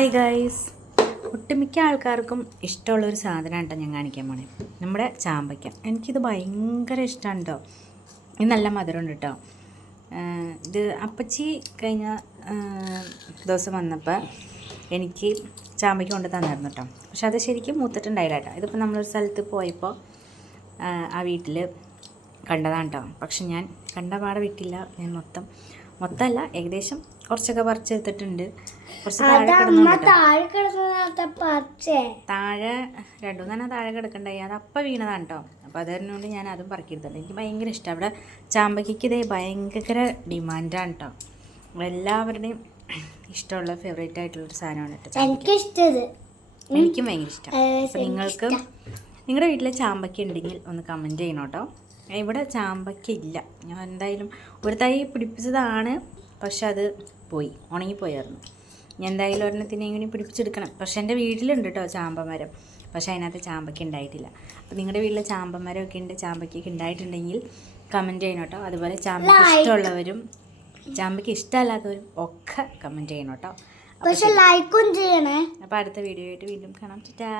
Hi guys, ഒട്ടുമിക്ക ആൾക്കാർക്കും ഇഷ്ടമുള്ളൊരു സാധനമാണ് കേട്ടോ ഞാൻ കാണിക്കാൻ പോണേ. നമ്മുടെ ചാമ്പയ്ക്ക. എനിക്കിത് ഭയങ്കര ഇഷ്ടമാണ് കേട്ടോ. ഇത് നല്ല മധുരമുണ്ട് കേട്ടോ. ഇത് അപ്പച്ചി കഴിഞ്ഞ ദിവസം വന്നപ്പോൾ എനിക്ക് ചാമ്പയ്ക്ക കൊണ്ട് തന്നിരുന്നു കേട്ടോ. പക്ഷെ അത് ശരിക്കും മൂത്തിട്ടുണ്ടായില്ല കേട്ടോ. ഇതിപ്പോൾ നമ്മളൊരു സ്ഥലത്ത് പോയപ്പോൾ ആ വീട്ടിൽ കണ്ടതാണ് കേട്ടോ. പക്ഷെ ഞാൻ കണ്ട പാടെ വിട്ടില്ല. ഞാൻ മൊത്തമല്ല, ഏകദേശം കുറച്ചൊക്കെ പറിച്ചെടുത്തിട്ടുണ്ട്. കുറച്ച് താഴെ രണ്ടു മൂന്നെണ്ണം താഴെ കിടക്കണ്ടായി. അത് അപ്പം വീണതാണ് കേട്ടോ. അപ്പോൾ അതുകൊണ്ട് ഞാൻ അതും പറക്കിയെടുത്തിട്ടുണ്ട്. എനിക്ക് ഭയങ്കര ഇഷ്ടം. അവിടെ ചാമ്പയ്ക്ക് ഇതേ ഭയങ്കര ഡിമാൻഡാണ് കേട്ടോ. എല്ലാവരുടെയും ഇഷ്ടമുള്ള ഫേവറേറ്റ് ആയിട്ടുള്ളൊരു സാധനമാണ് കേട്ടോ. എനിക്കും ഭയങ്കര ഇഷ്ടം. അപ്പോൾ നിങ്ങൾക്കും നിങ്ങളുടെ വീട്ടിലെ ചാമ്പയ്ക്ക ഉണ്ടെങ്കിൽ ഒന്ന് കമൻറ്റ് ചെയ്യണം കേട്ടോ. ഇവിടെ ചാമ്പയ്ക്ക ഇല്ല. ഞാൻ എന്തായാലും ഒരു തൈ പിടിപ്പിച്ചതാണ്, പക്ഷെ അത് ഉണങ്ങിപ്പോയായിരുന്നു. ഞാൻ എന്തായാലും ഒരെണ്ണത്തിനെങ്കിലും പിടിപ്പിച്ചെടുക്കണം. പക്ഷെ എൻ്റെ വീട്ടിലുണ്ട് കേട്ടോ ചാമ്പമരം, പക്ഷേ അതിനകത്ത് ചാമ്പയ്ക്ക ഉണ്ടായിട്ടില്ല. അപ്പോൾ നിങ്ങളുടെ വീട്ടിൽ ചാമ്പമരമൊക്കെ ഉണ്ട്, ചാമ്പയ്ക്കൊക്കെ ഉണ്ടായിട്ടുണ്ടെങ്കിൽ കമൻറ്റ് ചെയ്യണം കേട്ടോ. അതുപോലെ ചാമ്പയ്ക്ക് ഇഷ്ടമുള്ളവരും ചാമ്പയ്ക്ക് ഇഷ്ടമല്ലാത്തവരും ഒക്കെ കമൻറ്റ് ചെയ്യണം കേട്ടോ. അപ്പോൾ അടുത്ത വീഡിയോ ആയിട്ട് വീണ്ടും കാണാം. ടാറ്റാ.